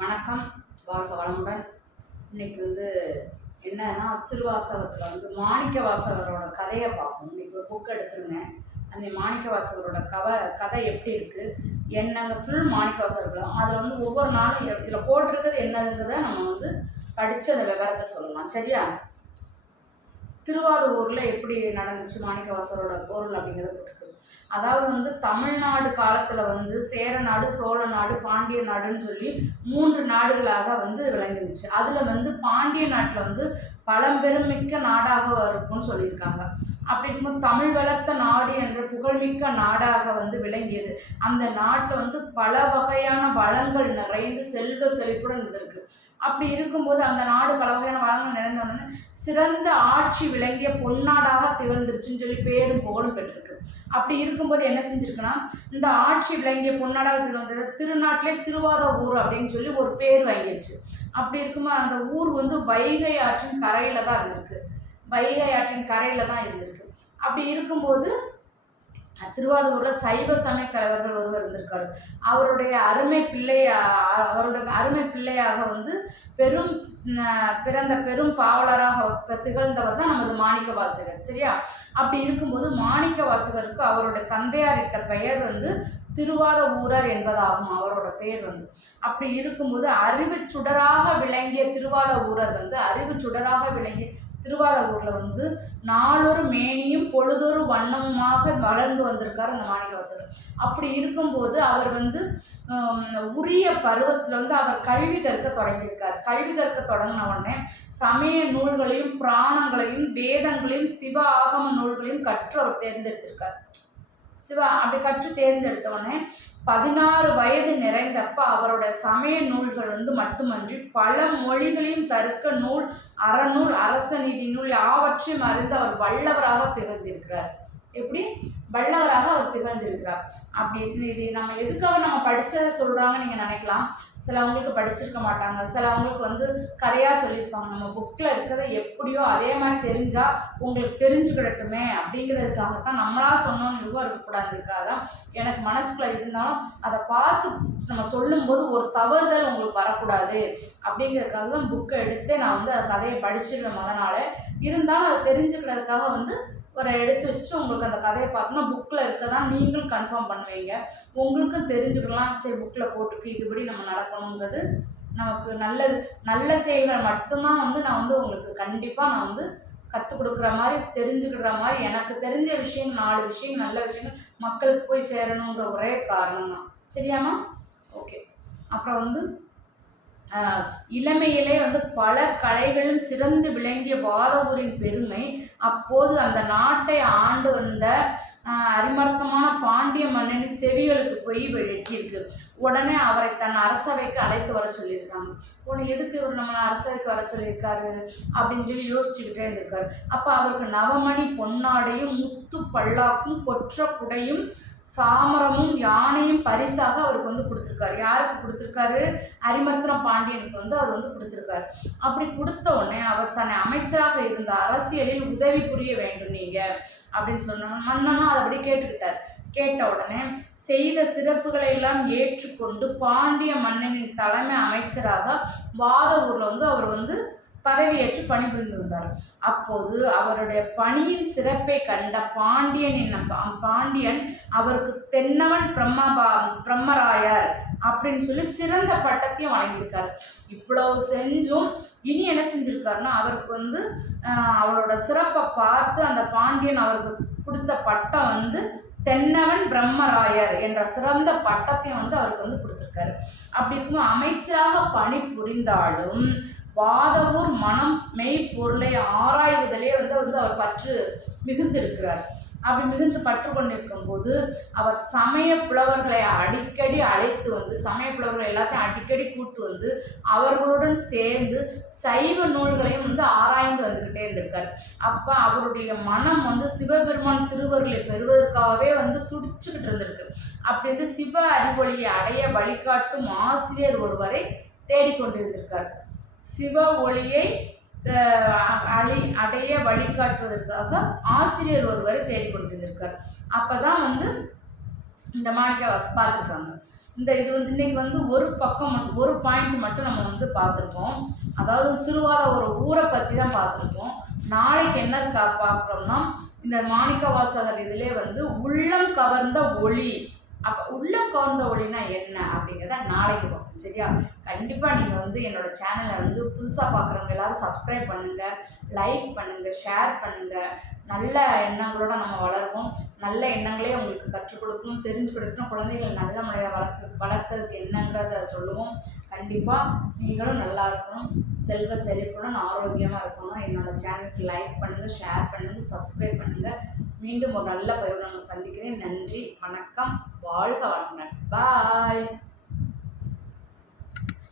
வணக்கம், வாழ்க வளமுடன். இன்னைக்கு என்னன்னா திருவாசகத்தில் மாணிக்க வாசகரோட கதையை பார்ப்போம். இன்னைக்கு ஒரு புக் எடுத்துருங்க. அந்த மாணிக்க வாசகரோட கதை எப்படி இருக்குது, என்னங்க ஃபுல் மாணிக்க வாசகர்களும் அதில் ஒவ்வொரு நாளும் இதில் போட்டிருக்கிறது என்னதுங்கிறத நம்ம படித்து அந்த விவரத்தை சொல்லலாம். சரியா? திருவாரூரில் எப்படி நடந்துச்சு மாணிக்க வாசகரோட பொருள் அப்படிங்கிறத போட்டிருக்கு. அதாவது தமிழ்நாடு காலத்தில் சேர நாடு, சோழ நாடு, பாண்டிய நாடுன்னு சொல்லி 3 நாடுகளாக விளங்கிருச்சு. அதில் பாண்டிய நாட்டில் பழம்பெருமிக்க நாடாக இருக்கும்னு சொல்லியிருக்காங்க. அப்படி இருக்கும்போது தமிழ் வளர்த்த நாடு என்ற புகழ்மிக்க நாடாக விளங்கியது. அந்த நாட்டில் பல வகையான வளங்கள் நிறைந்து செல்வ செழிப்புடன் இருந்திருக்கு. அப்படி இருக்கும்போது அந்த நாடு பல வகையான வளங்கள் நிறைந்தவுடனே சிறந்த ஆட்சி விளங்கிய பொன்னாடாக திகழ்ந்துருச்சுன்னு சொல்லி பேரும் புகழும் பெற்றிருக்கு. அப்படி இருக்கும்போது என்ன செஞ்சிருக்குன்னா, இந்த ஆட்சி விளங்கிய பொன்னாடாக திகழ்ந்தது திருநாட்டிலே திருவாரூர் அப்படின்னு சொல்லி ஒரு பேர் வாங்கிடுச்சு. அப்படி இருக்கும்போது அந்த ஊர் வைகை ஆற்றின் கரையில தான் இருந்திருக்கு. வைகை ஆற்றின் கரையில தான் இருந்திருக்கு. அப்படி இருக்கும்போது திருவாரூரில் சைவ சமய தலைவர்கள் ஒருவர் இருந்திருக்காரு. அவருடைய அருமை பிள்ளையாக பிறந்த பெரும் பாவலராக திகழ்ந்தவர் தான் நமது மாணிக்க வாசகர். சரியா? அப்படி இருக்கும்போது மாணிக்க வாசகருக்கு அவருடைய தந்தையாரிட்ட பெயர் திருவாரூரர் என்பதாகும். அவரோட பெயர் அப்படி இருக்கும்போது அறிவு சுடராக விளங்கிய திருவாரூரர் அறிவு சுடராக விளங்கிய திருவாரூரில் நாளொரு மேனியும் பொழுதொரு வண்ணமுமாக வளர்ந்து வந்திருக்கார் அந்த மாணிக்க வாசகர். அப்படி இருக்கும்போது அவர் உரிய பருவத்தில் அவர் கல்வி கற்க தொடங்கியிருக்கார். கல்வி கற்க தொடங்கின உடனே சமய நூல்களையும் புராணங்களையும் வேதங்களையும் சிவ ஆகம நூல்களையும் கற்று அவர் தேர்ந்தெடுத்திருக்கார். அப்படி கற்று தேர்ந்தெடுத்த உடனே 16 வயது நிறைந்தப்ப அவரோட சமய நூல்கள் மட்டுமன்றி பல மொழிகளையும் தருக்க நூல், அறநூல், அரச நீதி நூல் யாவற்றையும் அறிந்து அவர் வல்லவராக திகழ்ந்திருக்கிறார். எப்படி வல்லவராக அவர் திகழ்ந்திருக்கிறார். அப்படி இது நம்ம எதுக்காக நம்ம படித்ததை சொல்கிறாங்கன்னு நீங்கள் நினைக்கலாம். சிலவங்களுக்கு படிச்சிருக்க மாட்டாங்க, சிலவங்களுக்கு கதையாக சொல்லியிருப்பாங்க. நம்ம புக்கில் இருக்கிறத எப்படியோ அதே மாதிரி தெரிஞ்சால் உங்களுக்கு தெரிஞ்சுக்கிடட்டுமே அப்படிங்கிறதுக்காகத்தான் நம்மளாக சொன்னோன்னு யுகம் இருக்கக்கூடாதுக்காக தான் எனக்கு மனசுக்குள்ளே இருந்தாலும் அதை பார்த்து நம்ம சொல்லும்போது ஒரு தவறுதல் உங்களுக்கு வரக்கூடாது அப்படிங்கிறதுக்காக தான் புக்கை எடுத்து நான் அந்த கதையை படிச்சிடுவேன். அதனால் இருந்தாலும் அதை தெரிஞ்சுக்கிறதுக்காக ஒரு எடுத்து வச்சுட்டு உங்களுக்கு அந்த கதையை பார்த்தோன்னா புக்கில் இருக்க தான் நீங்களும் கன்ஃபார்ம் பண்ணுவீங்க. உங்களுக்கும் தெரிஞ்சுக்கலாம், சரி புக்கில் போட்டுருக்கு இதுபடி நம்ம நடக்கணுங்கிறது நமக்கு நல்ல செயல்கள் மட்டும்தான் நான் உங்களுக்கு கண்டிப்பாக நான் கற்றுக் கொடுக்குற மாதிரி தெரிஞ்சுக்கிற மாதிரி எனக்கு தெரிஞ்ச விஷயம் 4 விஷயம் நல்ல விஷயங்கள் மக்களுக்கு போய் சேரணுங்கிற ஒரே காரணம் தான். சரியாம்மா? ஓகே. அப்புறம் இளமையிலே பல கலைகளும் சிறந்து விளங்கிய வாதவூரின் பெருமை அப்போது அந்த நாட்டை ஆண்டு வந்த அரிமர்த்தமான பாண்டிய மன்னனின் செவிகளுக்கு போய் வெட்டியிருக்கு. உடனே அவரை தன் அரசவைக்கு அழைத்து வர சொல்லியிருக்காங்க. உடனே எதுக்கு இவர் நம்மளை அரசவைக்கு வர சொல்லியிருக்காரு அப்படின்னு சொல்லி யோசிச்சுக்கிட்டே இருந்திருக்காரு. அப்போ அவருக்கு நவமணி பொன்னாடையும் முத்து பல்லாக்கும் கொற்ற குடையும் சாமரமும் யானையும் பரிசாக அவருக்கு கொடுத்துருக்காரு. யாருக்கு கொடுத்துருக்காரு? அரிமர்த்தன பாண்டியனுக்கு அவர் கொடுத்துருக்காரு. அப்படி கொடுத்த உடனே அவர் தன்னை அமைச்சராக இருந்த அரசியலில் உதவி புரிய வேண்டும் நீங்க அப்படின்னு சொன்னாங்க. மன்னனும் அதை கேட்டுக்கிட்டார். கேட்ட உடனே செய்த சிறப்புகளை எல்லாம் ஏற்றுக்கொண்டு பாண்டிய மன்னனின் தலைமை அமைச்சராக வாதவூர்ல அவர் பதவியேற்று பணிபுரிந்து வந்தார். அப்போது அவருடைய பணியின் சிறப்பை கண்ட பாண்டியன் அவருக்கு தென்னவன் பிரம்மராயர் அப்படின்னு சொல்லி சிறந்த பட்டத்தையும் வழங்கியிருக்காரு. இவ்வளவு செஞ்சும் இனி என்ன செஞ்சிருக்காருன்னா, அவருக்கு அவரோட சிறப்பை பார்த்து அந்த பாண்டியன் அவருக்கு கொடுத்த பட்டம் தென்னவன் பிரம்மராயர் என்ற சிறந்த பட்டத்தையும் அவருக்கு கொடுத்துருக்காரு. அப்படி இருக்கும்போது அமைச்சராக பணி புரிந்தாலும் வாதவூர் மனம் மெய்ப்பொருளை ஆராய்வதிலே அவர் பற்று மிகுந்திருக்கிறார். அப்படி மிகுந்து பற்று கொண்டிருக்கும் போது அவர் சமய புலவர்களை அடிக்கடி அழைத்து சமய புலவர்களை எல்லாத்தையும் அடிக்கடி கூட்டு அவர்களுடன் சேர்ந்து சைவ நூல்களையும் ஆராய்ந்து வந்துக்கிட்டே இருந்திருக்காரு. அப்போ அவருடைய மனம் சிவபெருமான் திருவருளை பெறுவதற்காகவே துடிச்சுக்கிட்டு இருந்திருக்கு. அப்படி சிவ அறிவொளியை அடைய வழிகாட்டும் ஆசிரியர் ஒருவரை தேடிக்கொண்டிருந்திருக்கார். சிவ ஒளியை அடைய வழிகாட்டுவதற்காக ஆசிரியர் ஒருவரை தேடிக்கொண்டிருந்திருக்கார். அப்போதான் இந்த மாணிக்க வாசகர் பார்த்துருக்காங்க. இது வந்து இன்னைக்கு வந்து ஒரு பக்கம் ஒரு பாயிண்ட் மட்டும் நம்ம வந்து பார்த்துருக்கோம். அதாவது திருவாரூர் ஊரை பற்றி தான் பார்த்துருக்கோம். நாளைக்கு என்ன பார்க்குறோம்னா, இந்த மாணிக்கவாசகர் இதிலே வந்து உள்ளம் கவர்ந்த ஒளி. அப்போ உள்ளம் கவர்ந்த ஒளினா என்ன அப்படிங்கிறத நாளைக்கு பார்ப்போம். சரியா? கண்டிப்பாக நீங்கள் வந்து என்னோட சேனலை வந்து புதுசாக பார்க்குறவங்க எல்லாரும் சப்ஸ்கிரைப் பண்ணுங்கள், லைக் பண்ணுங்கள், ஷேர் பண்ணுங்கள். நல்ல எண்ணங்களோட நம்ம வளருவோம். நல்ல எண்ணங்களே உங்களுக்கு கற்றுக் கொடுக்கணும், தெரிஞ்சு கொடுக்கணும். குழந்தைகள் நல்ல முறையாக வளர்க்கறதுக்கு என்னங்கிறத சொல்லுவோம். கண்டிப்பாக நீங்களும் நல்லா இருக்கணும், செல்வ செழிப்புடன் ஆரோக்கியமாக இருக்கணும். என்னோட சேனலுக்கு லைக் பண்ணுங்கள், ஷேர் பண்ணுங்கள், சப்ஸ்கிரைப் பண்ணுங்கள். மீண்டும் ஒரு நல்ல பதிவு நம்ம சந்திக்கிறேன். நன்றி, வணக்கம், வாழ்க வளமுடன். பாய்.